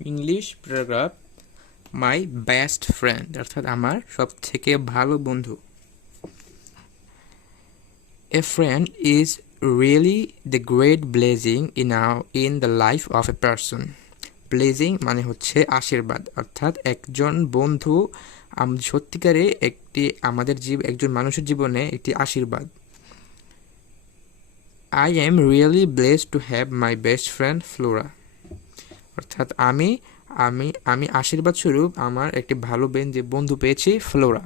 English paragraph my best friend অর্থাৎ আমার সব থেকে ভালো বন্ধু। A friend is really the great blessing in the life of a person. Blazing মানে হচ্ছে আশীর্বাদ, অর্থাৎ একজন বন্ধু সত্যিকারে একজন মানুষের জীবনে একটি আশীর্বাদ। I am really blessed to have my best friend Flora. অর্থাৎ আমি আমি আমি আশীর্বাদ স্বরূপ আমার একটি ভালো বন্ধু পেয়েছি, Flora.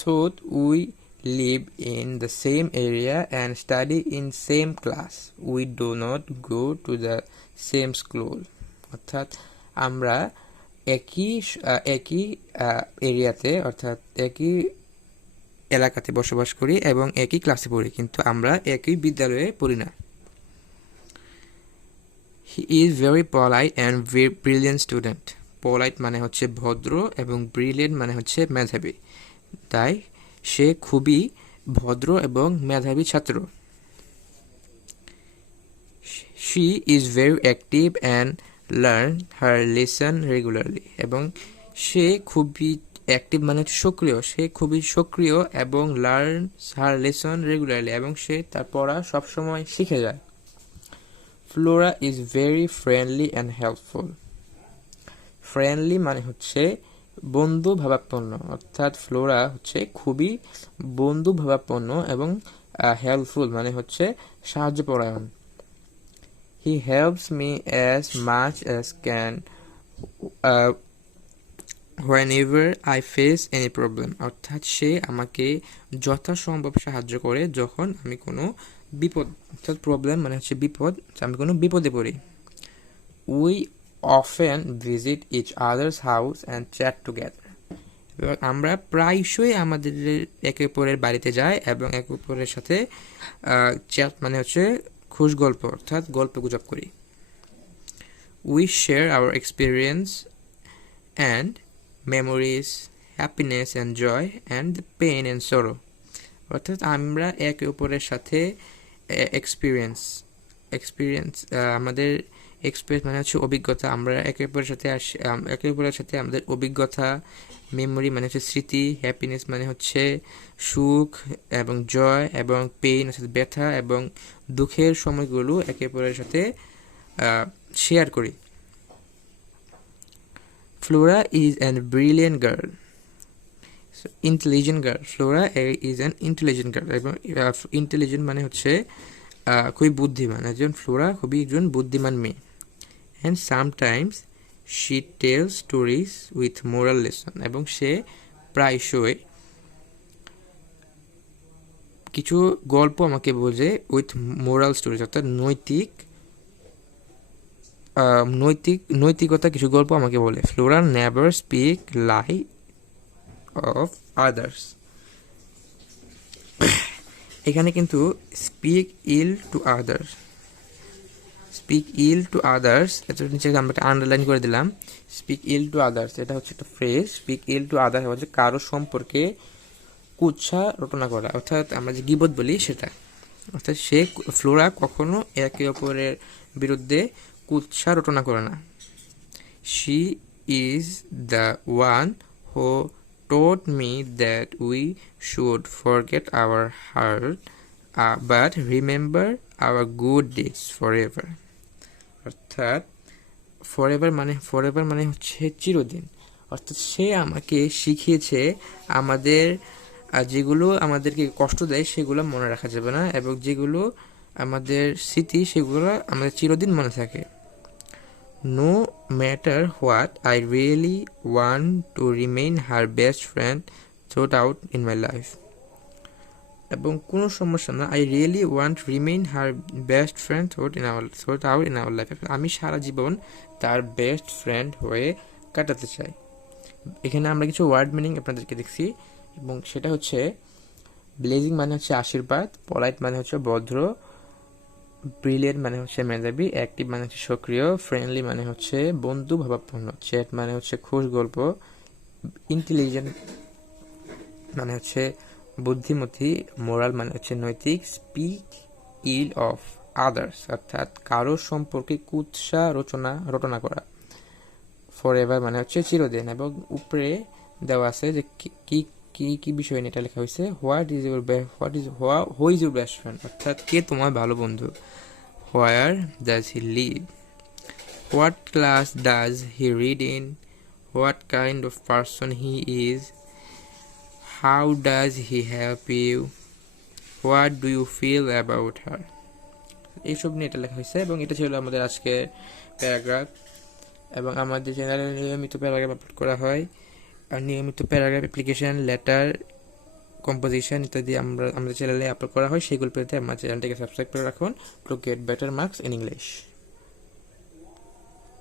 Thought we live in the same area and study in same class. We do not go to the same school. অর্থাৎ আমরা একই একই এরিয়াতে অর্থাৎ একই এলাকাতে বসবাস করি এবং একই ক্লাসে পড়ি, কিন্তু আমরা একই বিদ্যালয়ে পড়ি না। He is very polite and very brilliant student. Polite মানে হচ্ছে ভদ্র এবং brilliant মানে হচ্ছে মেধাবী, তাই সে খুবই ভদ্র এবং মেধাবী ছাত্র। She is very active and learn her lesson regularly. এবং সে খুবই অ্যাক্টিভ মানে সক্রিয়, সে খুবই সক্রিয় এবং লার্ন হার লেসন রেগুলারলি এবং সে তার পড়া সবসময় শিখে যায়। Flora is very friendly and helpful. Friendly মানে হচ্ছে বন্ধু ভাবাপন্ন, অর্থাৎ ফ্লোরা হচ্ছে খুবই বন্ধু ভাবাপন্ন এবং হেল্পফুল মানে হচ্ছে সাহায্যপরায়ণ। He helps me as much as can whenever I face any problem. অর্থাৎ সে আমাকে যথাসম্ভব সাহায্য করে যখন আমি কোনো বিপদ, অর্থাৎ প্রবলেম মানে হচ্ছে বিপদ, আমি কোনো বিপদে পড়ি। We often visit each other's house and chat together. আমরা প্রায়শই আমাদের একে অপরের বাড়িতে যাই এবং একে অপরের সাথে চ্যাট মানে হচ্ছে খুশ গল্প অর্থাৎ গল্প গুজব করি। We share our experience and memories, happiness and joy and the pain and sorrow. অর্থাৎ আমরা একে অপরের সাথে এক্সপিরিয়েন্স আমাদের এক্সপিরিয়েন্স মানে হচ্ছে অভিজ্ঞতা, আমরা একে অপরের সাথে আমাদের অভিজ্ঞতা, মেমোরি মানে হচ্ছে স্মৃতি, হ্যাপিনেস মানে হচ্ছে সুখ এবং জয় এবং পেইন অর্থাৎ ব্যথা এবং দুঃখের সময়গুলো একে অপরের সাথে শেয়ার করি। Flora is a brilliant girl. So, intelligent girl. Flora is an intelligent girl. এবং intelligent মানে হচ্ছে খুবই বুদ্ধিমান, একজন ফ্লোরা খুবই একজন বুদ্ধিমান মেয়ে। And sometimes she tells stories with moral lesson. এবং সে প্রায়শই কিছু গল্প আমাকে বোঝে উইথ মোরাল স্টোরিজ, অর্থাৎ নৈতিকতা কিছু গল্প আমাকে বলে। Flora never speak lie of others. এখানে কিন্তু স্পিক ইল টু আদার্স এটা নিচে আমরা একটা আন্ডারলাইন করে দিলাম। স্পিক ইল টু আদার্স এটা হচ্ছে একটা phrase. Speak ill to others হচ্ছে কারো সম্পর্কে কুৎসা রটনা করা, অর্থাৎ আমরা যে গীবত বলি সেটা। অর্থাৎ ফ্লোরা কখনো একে অপরের বিরুদ্ধে কুৎসা রটনা করে না। She is the one who taught me that we should forget our hurt but remember our good deeds forever. অর্থাৎ ফরএভার মানে হচ্ছে চিরদিন। অর্থাৎ সে আমাকে শিখিয়েছে আমাদের যেগুলো আমাদেরকে কষ্ট দেয় সেগুলো মনে রাখা যাবে না এবং যেগুলো আমাদের স্মৃতি সেগুলো আমাদের চিরদিন মনে থাকে। No matter what, I really want to remain her best friend throughout in my life. এবং কোনো সমস্যা না, I really want to remain her best friend throughout in our life. আমি সারা জীবন তার বেস্ট ফ্রেন্ড হয়ে কাটাতে চাই। এখানে আমরা কিছু ওয়ার্ড মিনিং আপনাদেরকে দেখছি এবং সেটা হচ্ছে ব্লেজিং মানে হচ্ছে আশীর্বাদ, পলাইট মানে হচ্ছে ভদ্র, ব্রিলিয়েন্ট মানে হচ্ছে মেধাবী, অ্যাক্টিভ মানে হচ্ছে সক্রিয়, ফ্রেন্ডলি মানে হচ্ছে বন্ধু ভাবাপন্ন, চ্যাট মানে হচ্ছে খুশ গল্প, ইন্টেলিজেন্ট মানে হচ্ছে বুদ্ধিমতী, মোরাল মানে হচ্ছে নৈতিক, স্পিক ইল অফ আদার্স, অর্থাৎ কারো সম্পর্কে কুৎসা রটনা করা। ফর এভার মানে হচ্ছে চিরদিন, এবং উপরে দেওয়া আছে যে কি কি কি বিষয় নিয়ে এটা লেখা হয়েছে। Who is your best friend, অর্থাৎ কে তোমার ভালো বন্ধু। Where does he live, what class does he read in, what kind of person he is, how does he help you, what do you feel about her. এইসব নিয়ে এটা লেখা হয়েছে, এবং এটা ছিল আমাদের আজকে প্যারাগ্রাফ। এবং আমাদের চ্যানেলে নিয়মিত প্যারাগ্রাফ আপলোড করা হয়, আর নিয়মিত প্যারাগ্রাফ অ্যাপ্লিকেশন, লেটার, কম্পোজিশন ইত্যাদি আমাদের চ্যানেলে আপলোড করা হয়। সেগুলো পেতে আমার চ্যানেলটিকে সাবস্ক্রাইব করে রাখুন to get better marks in English.